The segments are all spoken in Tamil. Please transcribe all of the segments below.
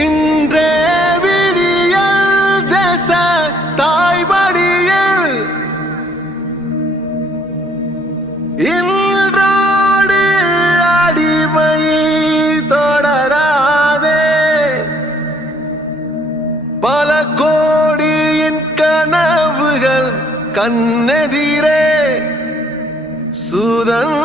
இன்றே விடியல் தேச தாய்மடியில் இன்றோடு அடிமை தொடராதே. பல கோடியின் கனவுகள் கண்ணெதிரே சுதன்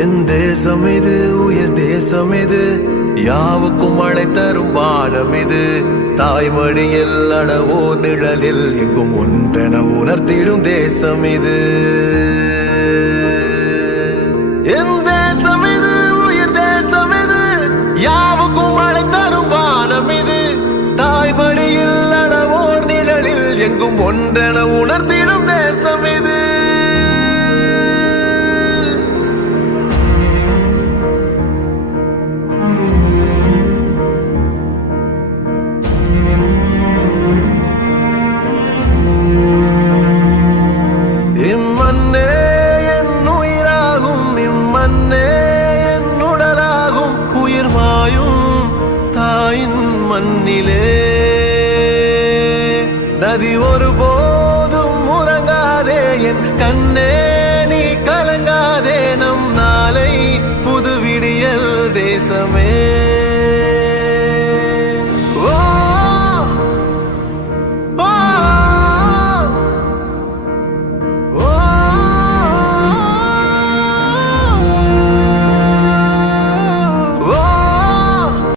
என் தேசம் இது உயிர் தேசம் இது. யாவுக்கும் மழை தரும் வானம் இது. தாய்மடியில் அடவோ நிழலில் எங்கும் ஒன்றென உணர்த்திடும் தேசம் இது. என் தேசம் இது உயிர் தேசம் இது. யாவுக்கும் மழை தரும் வானம் இது. தாய்மடியில் அடவோர் நிழலில் எங்கும் ஒன்றென உணர்த்திடும் மண்ணிலே. நதி ஒரு போதும் உறங்காதே என் கண்ணே நீ கலங்காதே. நம் நாளை புது விடியல் தேசமே.